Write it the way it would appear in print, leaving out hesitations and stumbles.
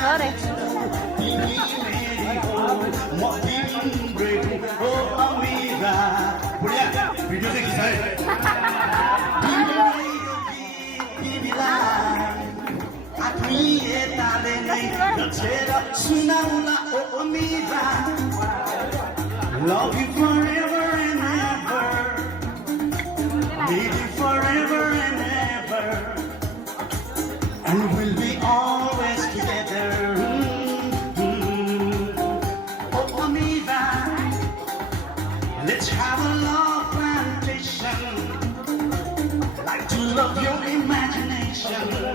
Sorry. Video से किसा है Love you forever and ever, need you forever and ever, and we'll be always together. Oh, Amiga, let's have a love plantation, like to love your imagination.